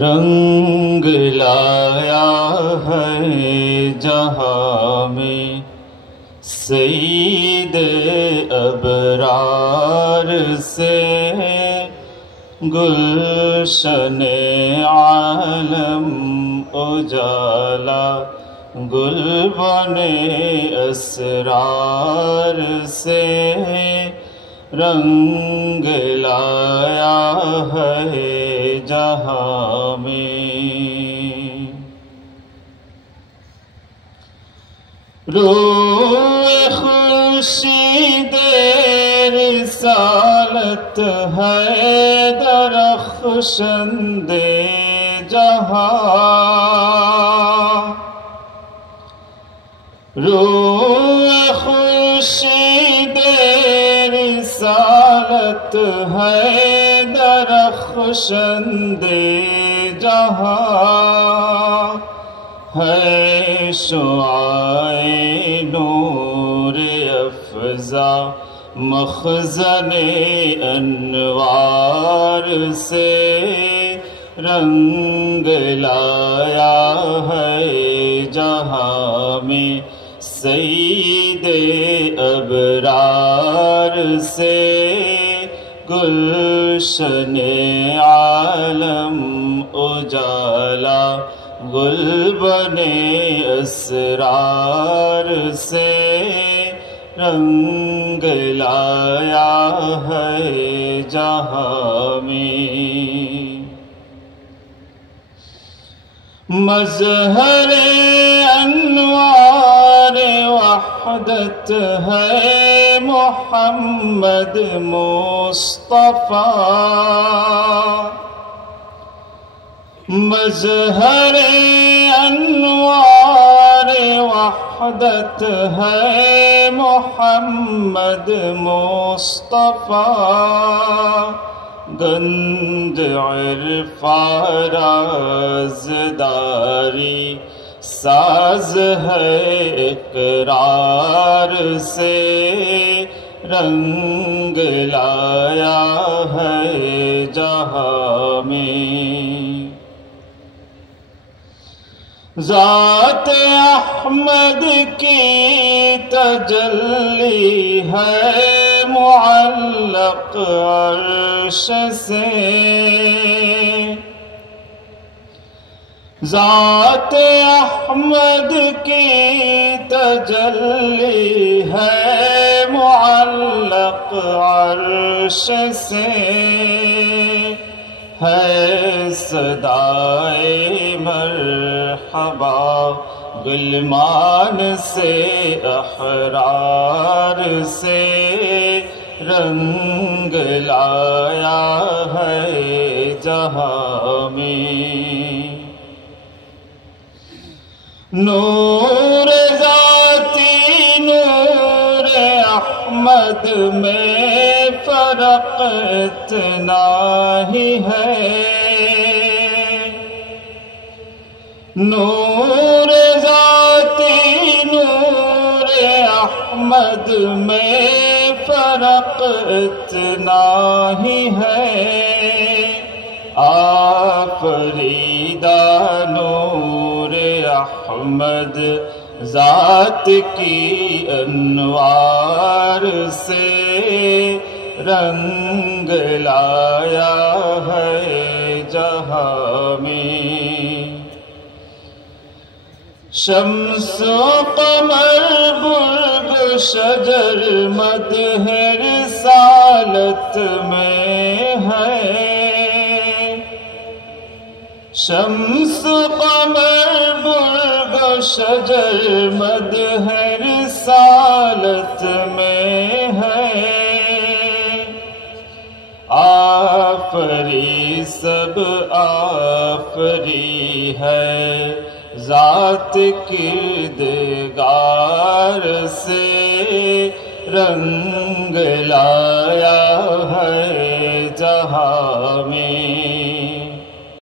رنگ لایا ہے جہاں میں سید ابرار سے، گلشن عالم اجالا گلبن اسرار سے، رنگ لایا ہے جہاں میں۔ روئے خورشید رسالت ہے درخشند جہاں، روئے خورشید رسالت ہے درخشند جہاں، ہے شعاع نور افزا مخزن انوار سے، رنگ لایا ہے جہاں میں سید ابرار سے، گلشن عالم اجالا گلبن اسرار سے، رنگ لایا ہے جہاں میں۔ مظہر انوار وحدت ہے محمد مصطفیٰ، مظہر انوار وحدت ہے محمد مصطفیٰ، گنج عرفان رازداری ساز ہے اقرار سے، رنگ لایا ہے جہاں میں۔ ذات احمد کی تجلی ہے معلق عرش سے، ذات احمد کی تجلی ہے معلق عرش سے، ہے صدائے مرحبا غلمان سے احرار سے، رنگ لایا ہے جہاں میں۔ نور ذاتی نور احمد میں فرق اتنا ہی ہے، نور ذاتی نور احمد میں فرق اتنا ہی ہے، آفریدہ نور احمد ذات کی انوار سے، رنگ لایا ہے جہاں میں۔ شمس و قمر برگ شجر مدح رسالت میں ہے، شمس قمر برگ شجر مدح رسالت میں ہے، آفری سب آفری ہے ذات کردگار سے، رنگ لایا ہے جہاں میں۔